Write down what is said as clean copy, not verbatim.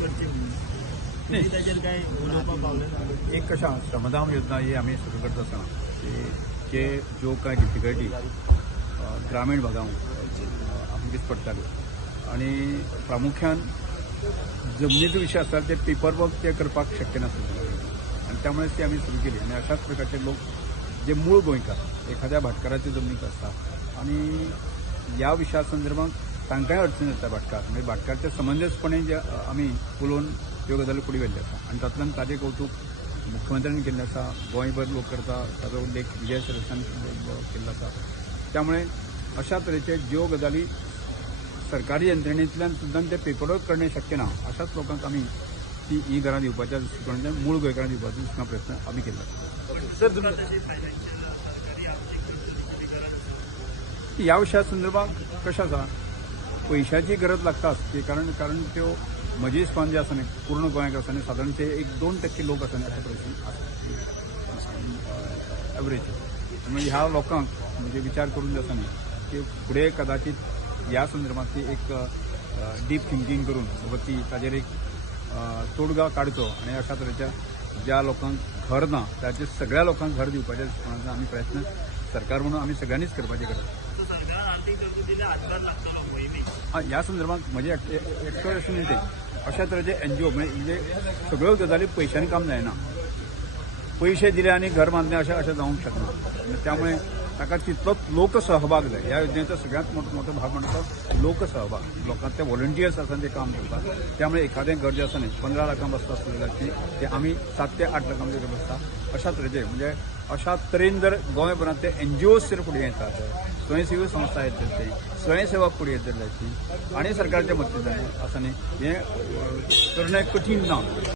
करची म्हणून ताचेर काय उलोवपाक पावले ना. एक कशा श्रमदान योजना ही आम्ही सुरू करत असताना जे ज्यो कांय डिफिकल्टी ग्रामीण भागांत आमगेच पडटाल्यो आनी प्रामुख्यान जमनीचो विशय आसता ते पेपर वर्क ते करपाक शक्य नासलें आनी त्यामुळे ती आम्ही सुरू केली आणि अशाच प्रकारचे लोक जे मूळ गोंयकार एखाद्या भाटकाराची जमनीक आसता आणि या विशया संदर्भात तांकांय अडचण येता भाटकार म्हणजे भाटकारचे समंजसपणे जे आम्ही उलोवन ह्यो गजाली फुडें व्हेल्ल्यो आसा आनी तातूंतल्यान ताजें कौतुक मुख्यमंत्र्यांनी केल्लें आसा गोंयभर लोक करता ताजो उल्लेख विजय सरदेसायान केल्लो आसा त्यामुळे अशा तरेचे ज्यो गजाली सरकारी यंत्रणेंतल्यान सुद्दां ते पेपरवर्क करणे शक्य ना अशाच लोकांक आमी ती ही घरां दिवपाच्या दृश्टीकोनांतल्यान मूळ गोंयकारांक दिवपाचो दुसरो प्रयत्न आमी केला. सर तुमकां तशी फायनान्शियल सरकारी आर्थिक गरज ह्या विशया संदर्भात कशें आसा पयशांची गरज लागताच की कारण त्यो म्हजे हिसपान जे आसा न्ही पूर्ण गोंयाक आसा न्ही सादारण ते 1-2% लोक आसा न्ही अशा परिस्थितीन एवरेज म्हणजे ह्या लोकांक म्हणजे विचार करून जे आसा न्ही की फुडें कदाचित ह्या संदर्भातली एक डीप थिंकींग करून ती ताजेर एक तोडगा काडचो आणि अशा तरेच्या ज्या लोकांक घर ना त्याचे सगळ्या लोकांक घर दिवपाच्या दृश्टीकोनांतल्यान आमी प्रयत्न सरकार म्हणून आमी सगळ्यांनीच करपाचे गरज. सरकार आर्थिक तरतुदीला हातभार लागतलो मोहिमेक ह्या संदर्भात म्हजे एक्सप्लोरेशन येते अशा तरेचे एनजीओ म्हणजे सगळ्यो गजाली पयशांनी काम जायना पयशे दिले आनी घर बांदलें अशें जावंक शकना त्यामुळे ताका तितलोच लोकसहभाग जाय. ह्या योजनेचो सगळ्यात मोठो भाग म्हणटा तो लोकसहभाग लोकांक ते व्हॉलंटियर्स आसा जे काम करतात त्यामुळे एखादें घर जे आसा न्ही 15 लाखां बसता आसलें ते आमी 7 ते 8 लाखांचेर बसता अशा तरेचे म्हणजे अशा तरेन जर गोंयभरांत ते एनजीओज जर फुडें येतात स्वयंसेवी संस्था येतात ते स्वयंसेवक फुडें येतले आनी सरकारचे मदतीन आसा न्ही हें करणें कठीण ना.